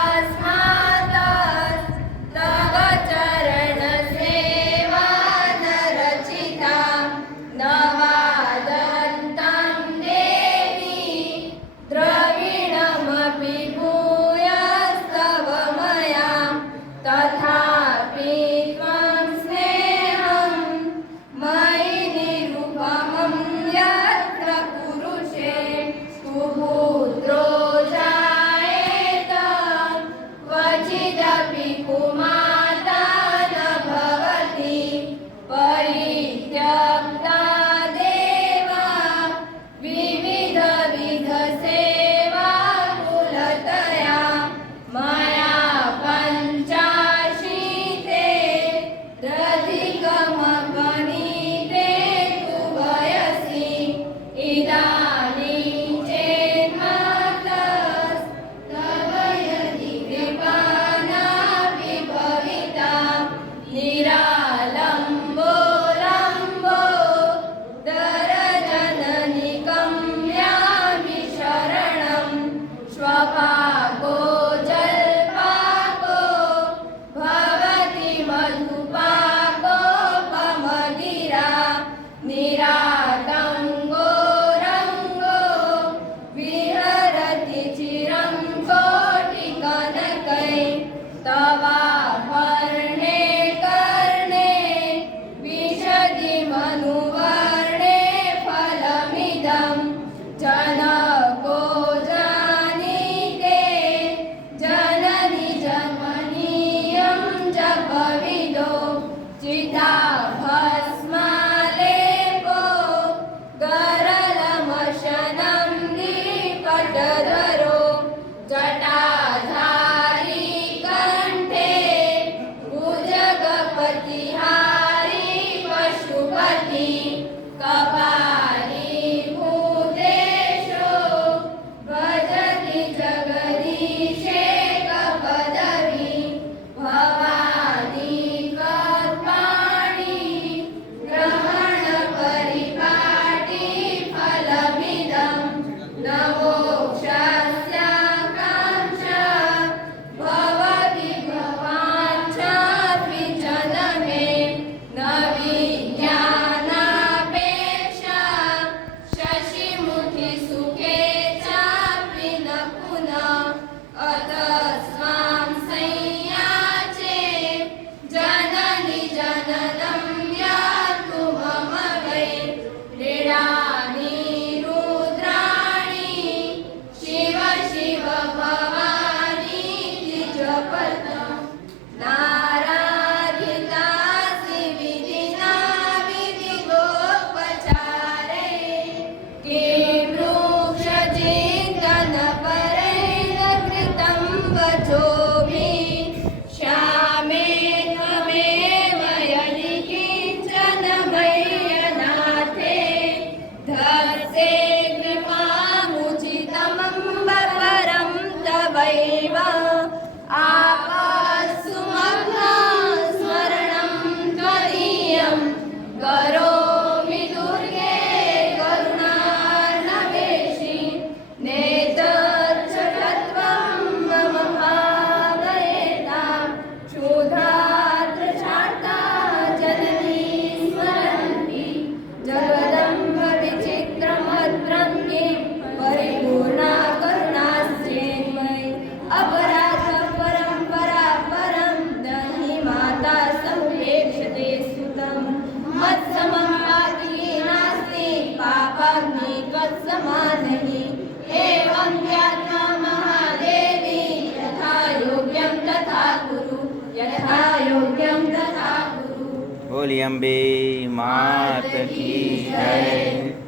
जगन्मातास्मातः तव चरणसेवा नरचिता नवादन्तं देवी द्रविणमपि भूयस्तव मया तथापि त्वं स्नेहं मयि निरुपमं यत्र पुरुषे कुपुत्रो जायेत क्वचिदपि कुमाता न भवति परित्यक्ता देवा विविधविधसेवा कुलतया मया पञ्चाशीते रधिकमपनीते तु वयसि इदानीं चेन्मातस्तव यदि कृपा नापि भविता निरालम्बो लम्बो दरजननिकं यामि शरणं श्वपाको जल्पाको भवति मधुपाकोपमगिरा निरातङ्गो रङ्गो विहरति चिरं कोटिकनकै तवाभर्णे कर्णे विशदि मनुवर्णे फलमिदं जनको जानीते जननि जमनीयं जपविदो चिताभस्मालेपो गरलमशनं दीपटधरो जटाधारी कण्ठे भुजगपतिहारी पशुपति कपाली भूतेशो भजति जगदीशे कपदवी भवानी कल्पाणि ग्रहणपरिपाटी फलमिदं न मोक्षस्याकाङ्क्षा भवति भवाञ्चापि जनमे न विज्ञानापेक्षा शशिमुखिसुखे चापि न पुनः अतस्त्वां संयाचे जननि जननं यातु मम वै क्रीडानि रुद्राणि शिव शिव भवानीति जपतं नाराधितासि विधिना विधिगोपचारे किं वृक्षचिन्तनपरेण कृतं वचोभिः श्यामे त्वमेव यदि किञ्चन मय्यनाथे धत्से कृपामुचितमम्बरं तवैव आपत्सुमग्नं स्मरणं त्वदीयं करोमि दुर्गे करुणार्णवेशि नेतच्छलत्वं मम भावयेतां क्षुधार्तशान्ता जननी स्मरन्ति जगदम्ब विचित्रमद्रं किं परिपूर्णा करुणाश्चेन्मयि अपराधपरम्परा परं दहि माता सम्प्रेक्ष्यते सुतं मत्समं पातकी नास्ति पापाग्नि त्वत्समानहि एवं ध्यात्वा महादेवी यथा योग्यं तथा कुरु यथा योग्यं तथा कुरु। बोली अम्बे मात की जय।